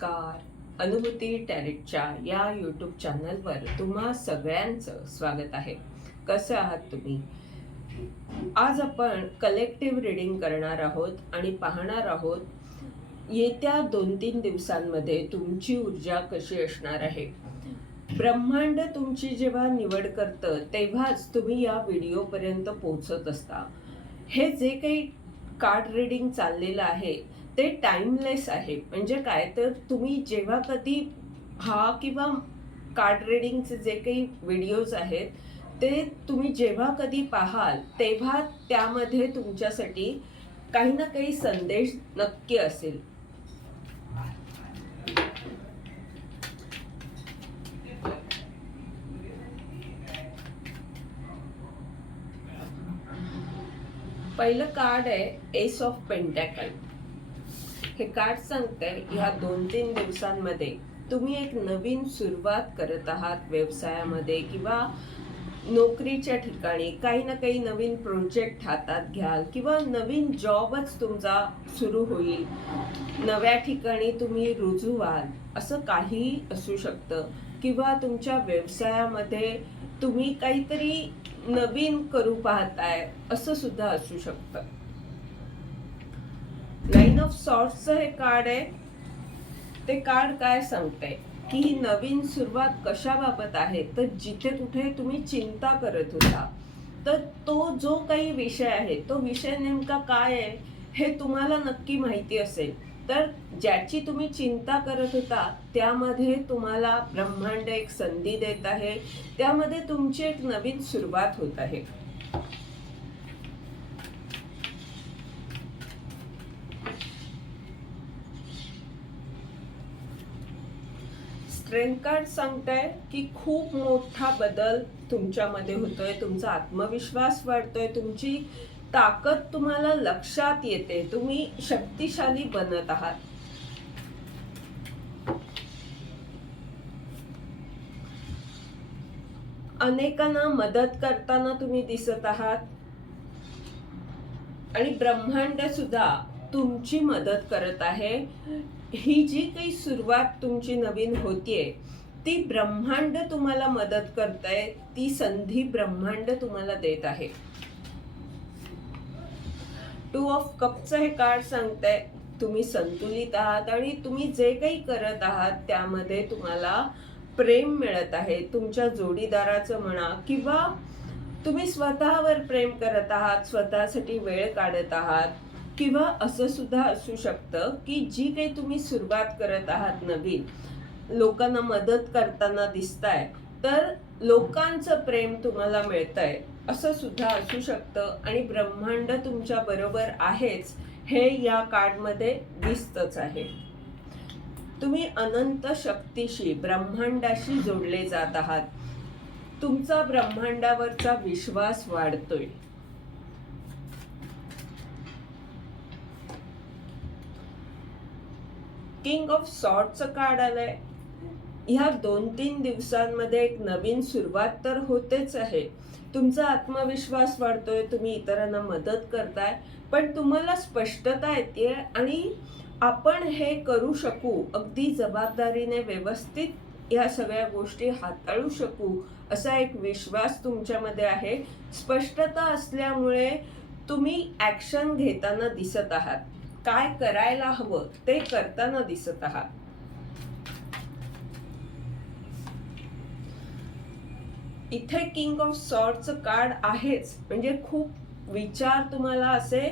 नमस्कार. अनुभूती टॅरेटच्या या यूट्यूब चॅनलवर तुम्हा सगळ्यांचं स्वागत आहे. कसं आहात तुम्ही? आज आपण कलेक्टिव्ह रीडिंग करणार आहोत आणि पाहणार आहोत येत्या 2-3 दिवसांमध्ये तुमची ऊर्जा कशी असणार आहे. ब्रह्मांड तुमची जेव्हा निवड करतं तेव्हाच तुम्ही या व्हिडिओपर्यंत पोहोचत असता. हे जे काही कार्ड रीडिंग चाललेलं आहे ते टाइमलेस आहे. म्हणजे काय, तर तुम्ही जेव्हा कधी हा किंवा कार्ड रीडिंगचे जे काही व्हिडिओज आहेत ते तुम्ही जेव्हा कधी पाहाल तेव्हा त्यामध्ये तुमच्यासाठी काही ना काही संदेश नक्की असेल. पहिलं कार्ड आहे एस ऑफ पेंटॅकल. हे कार्ड सांगतंय ह्या 2-3 दिवसांमध्ये तुम्ही एक नवीन सुरुवात करत आहात व्यवसायामध्ये किंवा नोकरीच्या ठिकाणी. काही ना काही नवीन प्रोजेक्ट हातात घ्याल किंवा नवीन जॉबच तुमचा सुरू होईल. नव्या ठिकाणी तुम्ही रुजू व्हाल, असं काही असू शकतं. किंवा तुमच्या व्यवसायामध्ये तुम्ही काहीतरी नवीन करू पाहताय, असं सुद्धा असू शकतं. नाईन ऑफ सॉर्ड्सचं हे कार्ड आहे. ते कार्ड काय सांगतंय की ही नवीन सुरुवात कशाबाबत आहे, तर जिथे कुठे तुम्ही चिंता करत होता तर तो जो काही विषय आहे तो विषय नेमका काय आहे हे तुम्हाला नक्की माहिती असेल. तर ज्याची तुम्ही चिंता करत होता त्यामध्ये तुम्हाला ब्रह्मांड एक संधी देत आहे. त्यामध्ये तुमची एक नवीन सुरुवात होत आहे. स्ट्रेंथ कार्ड सांगताय की खूप मोठा बदल तुमच्यामध्ये होतोय. तुमचा आत्मविश्वास वाढतोय. तुमची ताकद तुम्हाला लक्षात येते. तुम्ही शक्तिशाली बनत आहात. अनेकांना मदत करताना तुम्ही दिसत आहात आणि ब्रह्मांड सुद्धा तुमची मदत करत आहे. ही जी काही सुरुवात तुमची नवीन होतीये ती ब्रह्मांड तुम्हाला मदत करतंय. ती संधी ब्रह्मांड तुम्हाला देत आहे. 2 ऑफ कपचं हे कार्ड सांगतंय तुम्ही संतुलित आहात आणि तुम्ही जे काही करत आहात त्यामध्ये तुम्हाला प्रेम मिळत आहे. तुमच्या जोडीदाराचं म्हणा किंवा तुम्ही स्वतःवर प्रेम करत आहात, स्वतःसाठी वेळ काढत आहात. किंवा असं सुद्धा असू शकतं की जी काही तुम्ही सुरुवात करत आहात नवीन, लोकांना मदत करताना दिसताय, तर लोकांचं प्रेम तुम्हाला मिळतंय, असं सुद्धा असू शकतं. आणि ब्रह्मांड तुमच्या बरोबर आहेच हे या कार्डमध्ये दिसतच आहे. तुम्ही अनंत शक्तीशी, ब्रह्मांडाशी जोडले जात आहात. तुमचा ब्रह्मांडावरचा विश्वास वाढतोय. किंग ऑफ सॉर्डचं कार्ड आलंय. ह्या 2-3 दिवसांमध्ये एक नवीन सुरुवात तर होतेच आहे. तुमचा आत्मविश्वास वाढतोय. तुम्ही इतरांना मदत करताय, पण तुम्हाला स्पष्टता येते आणि आपण हे करू शकू, अगदी जबाबदारीने व्यवस्थित या सगळ्या गोष्टी हाताळू शकू असा एक विश्वास तुमच्यामध्ये आहे. स्पष्टता असल्यामुळे तुम्ही ॲक्शन घेताना दिसत आहात. काय करायला हवं ते करताना दिसत आहात. इथे किंग ऑफ सॉर्डचं कार्ड आहेच. म्हणजे खूप विचार तुम्हाला असे,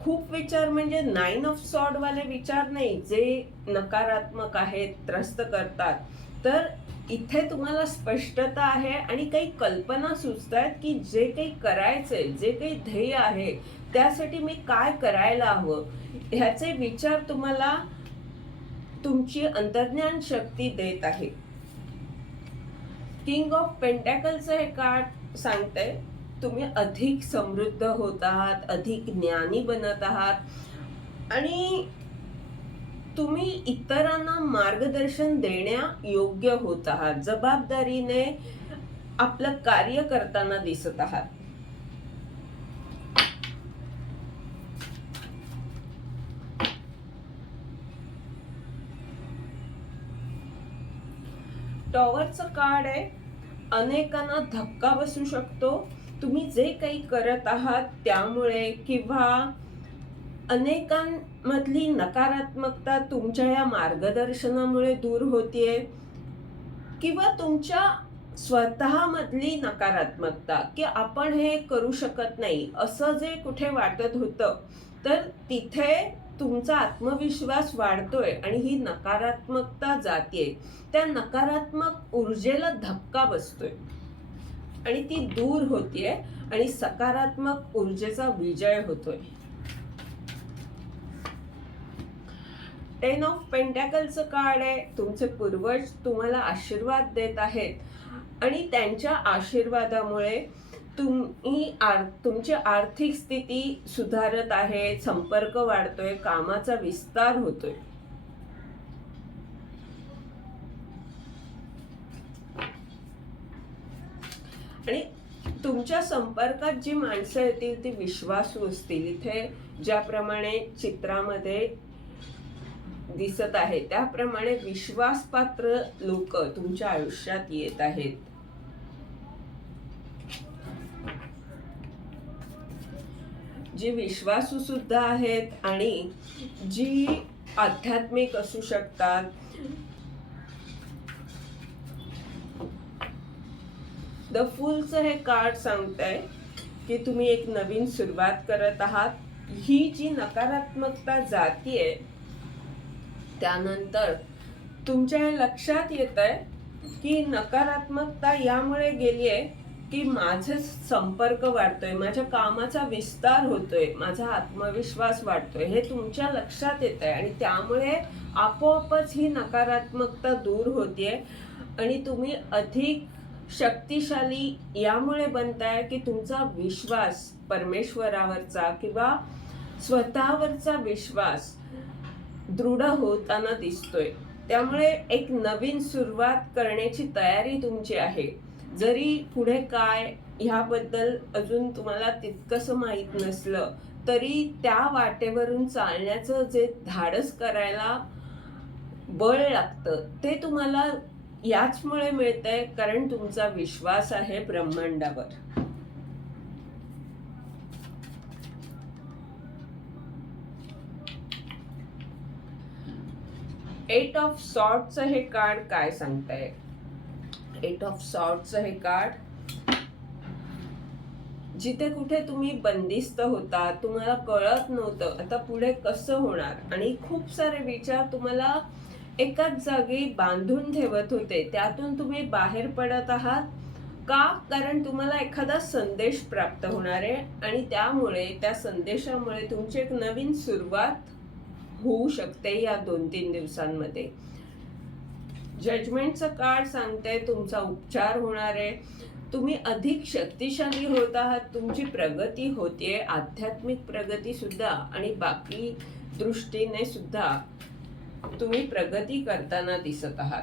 खूप विचार म्हणजे 9 ऑफ सॉर्ड वाले विचार नाही जे नकारात्मक आहेत, त्रस्त करतात. तर इथे तुम्हाला स्पष्टता आहे आणि काही कल्पना सुचतायत की जे काही करायचंय, जे काही ध्येय आहे त्यासाठी मी काय करायला हवं, ह्याचे विचार तुम्हाला तुमची अंतर्ज्ञान शक्ती देत आहे. किंग ऑफ पेंटॅकलचं हे कार्ड सांगतंय तुम्ही अधिक समृद्ध होत आहात, अधिक ज्ञानी बनत आहात आणि तुम्ही इतरांना मार्गदर्शन देण्या योग्य होत आहात. जबाबदारीने आपलं कार्य करताना दिसत आहात. टॉवरचं कार्ड आहे. अनेकांना धक्का बसू शकतो. तुम्ही जे काही करत आहात त्यामुळे, किंवा अनेकांमधली नकारात्मकता तुमच्या या मार्गदर्शनामुळे दूर होतीये, किंवा तुमच्या स्वतःमधली नकारात्मकता की आपण हे करू शकत नाही असं जे कुठे वाटत होतं, तर तिथे तुमचा आत्मविश्वास वाढतोय आणि ही नकारात्मकता जातीये. त्या नकारात्मक ऊर्जेला धक्का बसतोय आणि ती दूर होतीये आणि सकारात्मक ऊर्जेचा विजय होतोय. 10 ऑफ पेंटॅकलचं कार्ड आहे. तुमचे पूर्वज तुम्हाला आशीर्वाद देत आहेत आणि त्यांच्या आशीर्वादामुळे तुमची आर्थिक स्थिती सुधारत आहे, संपर्क वाढतोय, कामाचा विस्तार होतोय. आणि तुमच्या संपर्कात जी माणसं येतील ती विश्वासू असतील. इथे ज्याप्रमाणे चित्रामध्ये दिसत आहे त्याप्रमाणे विश्वासपात्र लोक तुमच्या आयुष्यात येत आहेत. जी विश्वासू सुद्धा आहेत आणि जी आध्यात्मिक असू शकतात. द फूलचं हे कार्ड सांगतंय की तुम्ही एक नवीन सुरुवात करत आहात. ही जी नकारात्मकता जातीये त्यानंतर तुमच्या हे लक्षात येत आहे की नकारात्मकता यामुळे गेलीये की माझा संपर्क वाढतोय, माझ्या कामाचा विस्तार होतोय, माझा आत्मविश्वास वाढतोय, हे तुमच्या लक्षात येत आहे आणि त्यामुळे आपोआपच ही नकारात्मकता दूर होतीये आणि तुम्ही अधिक शक्तिशाली यामुळे बनताय की तुमचा विश्वास परमेश्वरावरचा किंवा स्वतःवरचा विश्वास दृढ होताना दिसतोय. त्यामुळे एक नवीन सुरुवात करण्याची तयारी तुमची आहे. जरी पुढे काय ह्याबद्दल अजून तुम्हाला तितकंसं माहीत नसलं तरी त्या वाटेवरून चालण्याचं जे धाडस करायला बळ लागतं ते तुम्हाला याचमुळे मिळतंय कारण तुमचा विश्वास आहे ब्रह्मांडावर. एट ऑफ सॉर्डचं हे कार्ड काय सांगताय? एट ऑफ सॉर्डचं हे कार्ड जिथे कुठे तुम्ही बंदिस्त होता, तुम्हाला कळत नव्हतं आता पुढे कसं होणार आणि खूप सारे विचार तुम्हाला एकाच जागी बांधून ठेवत होते, त्यातून तुम्ही बाहेर पडत आहात का? कारण तुम्हाला एखादा संदेश प्राप्त होणार आहे आणि त्यामुळे त्या संदेशामुळे तुमची एक नवीन सुरुवात होऊ शकते या 2-3 दिवसांमध्ये. जजमेंटचं कार्ड सांगते तुमचा उपचार होणार आहे, तुम्ही अधिक शक्तिशाली होत आहात, तुमची प्रगती होते, आध्यात्मिक प्रगती सुद्धा आणि बाकी दृष्टीने सुद्धा तुम्ही प्रगती करताना दिसत आहात.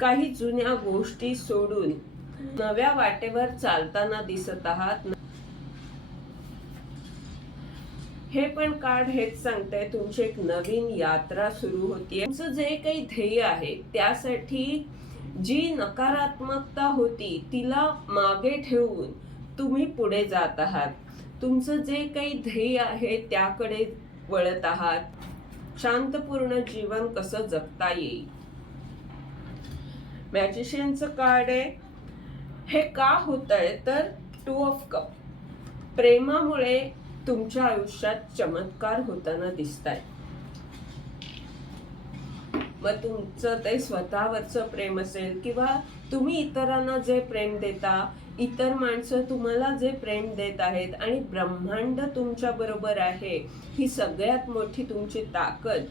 काही जुन्या गोष्टी सोडून नव्या वाटेवर चालताना दिसत आहात. हे पण कार्ड हेच सांगतंय तुमची एक नवीन यात्रा सुरू होतीये. तुमचं जे काही ध्येय आहे त्यासाठी जी नकारात्मकता होती तिला मागे ठेवून तुम्ही पुढे जात आहात. तुमचं जे काही ध्येय आहे त्याकडे वळत आहात. शांतपूर्ण जीवन कसं जगता येईल. मॅजिशियनचं कार्ड आहे. हे का होतंय तर 2 ऑफ कप. प्रेमामुळे तुमच्या आयुष्यात चमत्कार होताना दिसताय. मग तुमचं ते स्वतःवरचं प्रेम असेल किंवा तुम्ही इतरांना जे प्रेम देता, इतर माणसं तुम्हाला जे प्रेम देत आहेत आणि ब्रह्मांड तुमच्या बरोबर आहे, ही सगळ्यात मोठी तुमची ताकद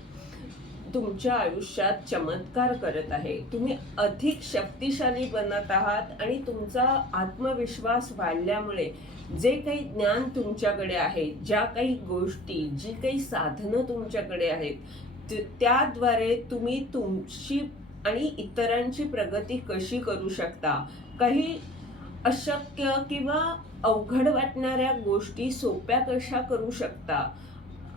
तुमच्या आयुष्यात चमत्कार करत आहे. तुम्ही अधिक शक्तिशाली बनत आहात आणि तुमचा आत्मविश्वास वाढल्यामुळे जे काही ज्ञान तुमच्याकडे आहे, ज्या काही गोष्टी, जी काही साधनं तुमच्याकडे आहेत त्याद्वारे तुम्ही तुमची आणि इतरांची प्रगती कशी करू शकता, काही अशक्य किंवा अवघड वाटणाऱ्या गोष्टी सोप्या कशा करू शकता,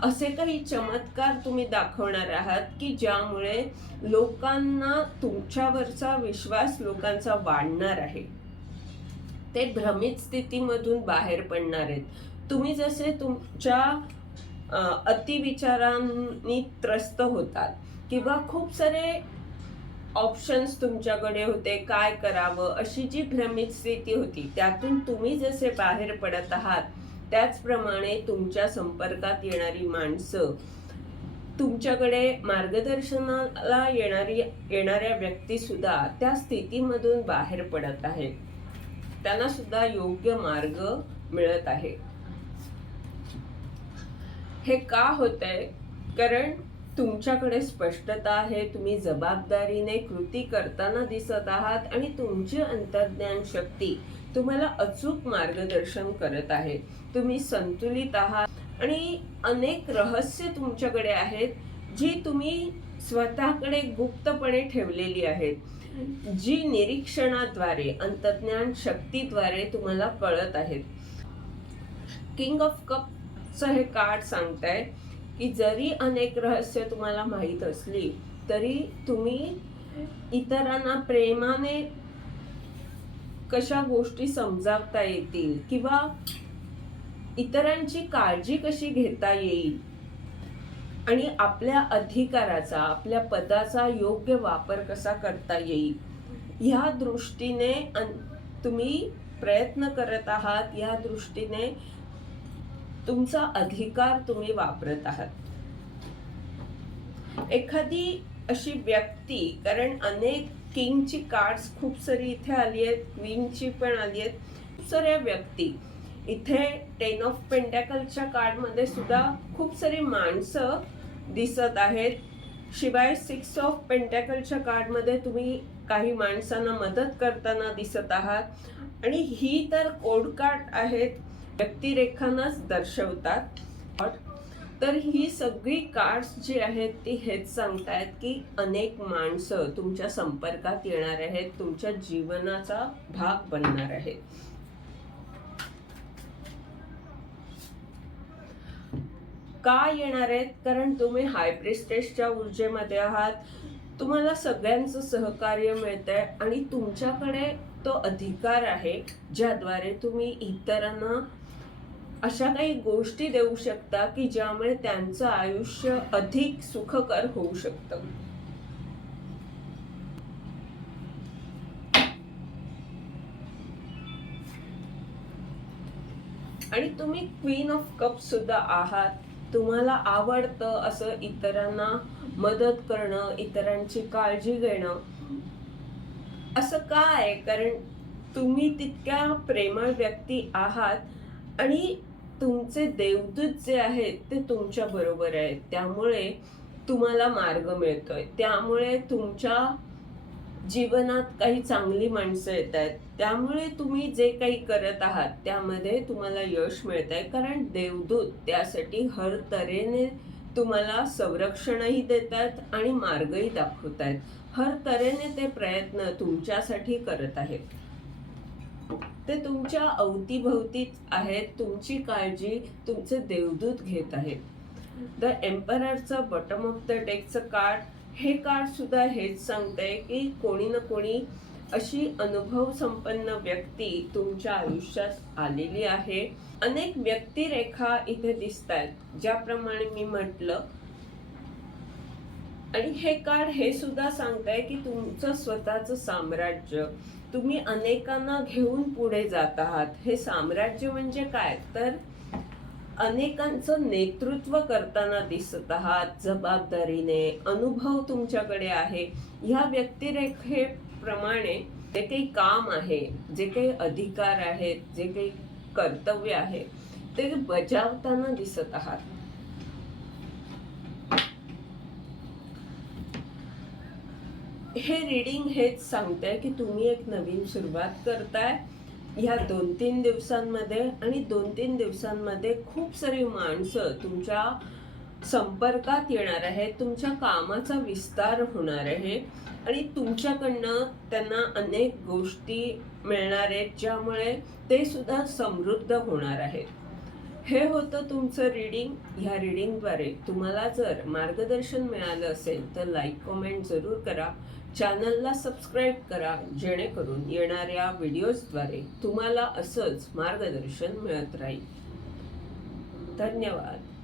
असे काही चमत्कार तुम्ही दाखवणार आहात की ज्यामुळे लोकांना तुमच्यावरचा विश्वास लोकांचा वाढणार आहे. ते भ्रमित स्थितीमधून बाहेर पडणार आहेत. तुम्ही जसे तुमच्या अतिविचारांनी त्रस्त होतात किंवा खूप सारे ऑप्शन्स तुमच्याकडे होते, काय करावं अशी जी भ्रमित स्थिती होती, त्यातून तुम्ही जसे बाहेर पडत आहात त्याचप्रमाणे तुमच्या संपर्कात येणारी माणसं, तुमच्याकडे मार्गदर्शनाला येणाऱ्या व्यक्ती सुद्धा त्या स्थितीमधून बाहेर पडत आहेत. त्यांना सुद्धा योग्य मार्ग मिळत आहे. हे का होतंय? कारण तुमच्याकडे स्पष्टता आहे, तुम्ही जबाबदारीने कृती करताना दिसत आहात आणि तुमची अंतर्ज्ञान शक्ती तुम्हाला अचूक मार्गदर्शन करत आहे. तुम्ही संतुलित आहात आणि अनेक रहस्य तुमच्याकडे आहेत जी तुम्ही स्वतःकडे गुप्तपणे ठेवलेली आहेत, जी निरीक्षणाद्वारे अंतर्ज्ञान शक्तीद्वारे तुम्हाला कळत आहेत. किंग ऑफ कपचं हे कार्ड सांगताय की जरी अनेक रहस्य तुम्हाला माहीत असली तरी तुम्ही इतरांना प्रेमाने कशा गोष्टी समजावता येतील किंवा इतरांची काळजी कशी घेता येईल आणि आपल्या अधिकाराचा, आपल्या पदाचा योग्य वापर कसा करता येईल ह्या दृष्टीने तुम्ही प्रयत्न करत आहात. या दृष्टीने तुमचा अधिकार तुम्ही वापरत आहात. एखादी अशी व्यक्ती, कारण अनेक किंगची कार्ड्स खूप सारी इथे आली आहेत, क्वीनची पण आली आहेत, खूप साऱ्या व्यक्ती इथे 10 ऑफ पेंटॅकलच्या कार्डमध्ये सुद्धा खूप सारी माणसं दिसत आहेत. शिवाय 6 ऑफ पेंटॅकलच्या कार्डमध्ये तुम्ही काही माणसांना मदत करताना दिसत आहात आणि ही तर कोड कार्ड आहेत, व्यक्तिरेखांनाच दर्शवतात. तर ही सगळी कार्ड्स जी आहेत ती हेच सांगतायत की अनेक माणसं तुमच्या संपर्कात येणार आहेत, तुमच्या जीवनाचा भाग बनणार आहेत. का येणार आहेत? कारण तुम्ही हाय प्रिस्टेसच्या ऊर्जेमध्ये आहात, तुम्हाला सगळ्यांचं सहकार्य मिळतंय आणि तुमच्याकडे तो अधिकार आहे ज्याद्वारे तुम्ही इतरांना अशा काही गोष्टी देऊ शकता की ज्यामुळे त्यांचं आयुष्य अधिक सुखकर होऊ शकतं. आणि तुम्ही क्वीन ऑफ कप सुद्धा आहात. तुम्हाला आवडतं असं इतरांना मदत करणं, इतरांची काळजी घेणं. असं का आहे? कारण तुम्ही तितक्या प्रेमळ व्यक्ती आहात आणि तुमचे देवदूत जे आहेत ते तुमच्या बरोबर आहेत. त्यामुळे तुम्हाला मार्ग मिळतोय, त्यामुळे तुमच्या जीवनात काही चांगली माणसं येत आहेत, त्यामुळे तुम्ही जे काही करत आहात त्यामध्ये तुम्हाला यश मिळत आहे. कारण देवदूत त्यासाठी हर तऱ्हेने तुम्हाला संरक्षणही देतात आणि मार्गही दाखवत आहेत. हर तऱ्हेने ते प्रयत्न तुमच्यासाठी करत आहेत. ते तुमच्या अवतीभवतीच आहेत, तुमची काळजी तुमचे देवदूत घेत आहेत. द एम्पररचं बॉटम ऑफ द डेकचं कार्ड, हे कार्ड सुद्धा हेच सांगतंय की कोणी ना कोणी अशी अनुभव संपन्न व्यक्ती तुमच्या आयुष्यात आलेली आहे. अनेक व्यक्तिरेखा इथे दिसत आहेत, ज्याप्रमाणे मी म्हटलं. आणि हे कार्ड हे सुद्धा सांगतंय की तुमचं स्वतःचं साम्राज्य, तुम्ही अनेकांना घेऊन पुढे जात आहात. हे साम्राज्य म्हणजे काय? तर अनेकांचं नेतृत्व करताना दिसत आहात जबाबदारीने. अनुभव तुमच्याकडे आहे. ह्या व्यक्तिरेखेप्रमाणे जे काही काम आहे, जे काही अधिकार आहेत, जे काही कर्तव्य आहे ते बजावताना दिसत आहात. हे रीडिंग हेच सांगतंय की तुम्ही एक नवीन सुरुवात करताय ह्या 2-3 दिवसांमध्ये. आणि 2-3 दिवसांमध्ये खूप सारी माणसं तुमच्या संपर्कात येणार आहेत, तुमच्या कामाचा विस्तार होणार आहे आणि तुमच्याकडनं त्यांना अनेक गोष्टी मिळणार आहेत, ज्यामुळे ते सुद्धा समृद्ध होणार आहेत. हे होतं तुमचं रीडिंग. ह्या रीडिंगद्वारे तुम्हाला जर मार्गदर्शन मिळालं असेल तर लाईक कमेंट जरूर करा. चॅनलला सबस्क्राईब करा, जेणेकरून येणाऱ्या व्हिडिओजद्वारे तुम्हाला असंच मार्गदर्शन मिळत राहील. धन्यवाद.